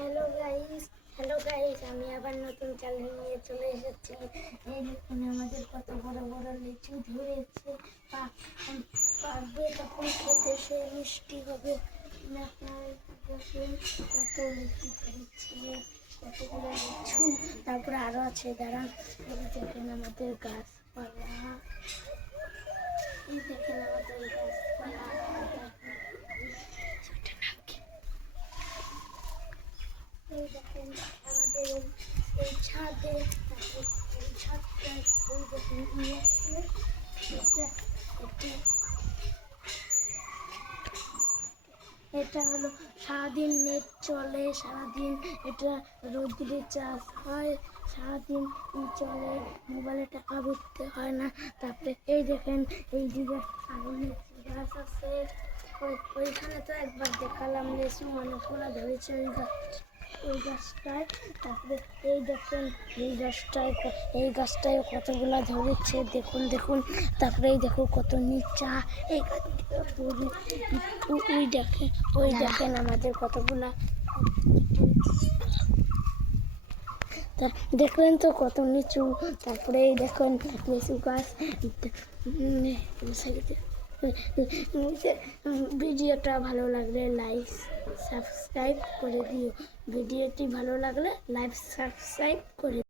Hello guys, আমি আবার নতুন চ্যালেঞ্জ নিয়ে চলে এসেছি। এই দেখুন আমাদের কত বড় বড় লিচু ধরেছে। পাকবে তখন খেতে সে মিষ্টি হবে। দেখুন কত লিচু ধরেছে, কতগুলো লিচু। তারপরে আরো আছে, দাঁড়ান। এই দেখেন আমাদের গাছপালা, এই দেখেন আমাদের গাছপালা। এই দেখেন আমাদের এই ছাদে, এই ছাদটায় ওই দেখেন এটা হলো সারাদিন নেট চলে, সারাদিন এটা রোদ্রে চাষ হয়, সারাদিন চলে, মোবাইলে টাকা ভরতে হয় না। তারপরে এই দেখেন এই দিকে আরো লিচু গাছ আছে। ওইখানে তো একবার দেখালাম লিচু অনেকগুলো ধরেছে ওই গাছটায়। তারপরে এই দেখেন এই গাছটায় কতগুলা ধরেছে, দেখুন দেখুন। তারপরে এই দেখো কত নিচা, এই ওই দেখেন আমাদের কতগুলা। দেখলেন তো কত নিচু। তারপরে এই দেখুন লিচু গাছ। ভিডিওটা ভালো লাগলে লাইক সাবস্ক্রাইব করে দিও। ভিডিওটি ভালো লাগলে লাইক সাবস্ক্রাইব করে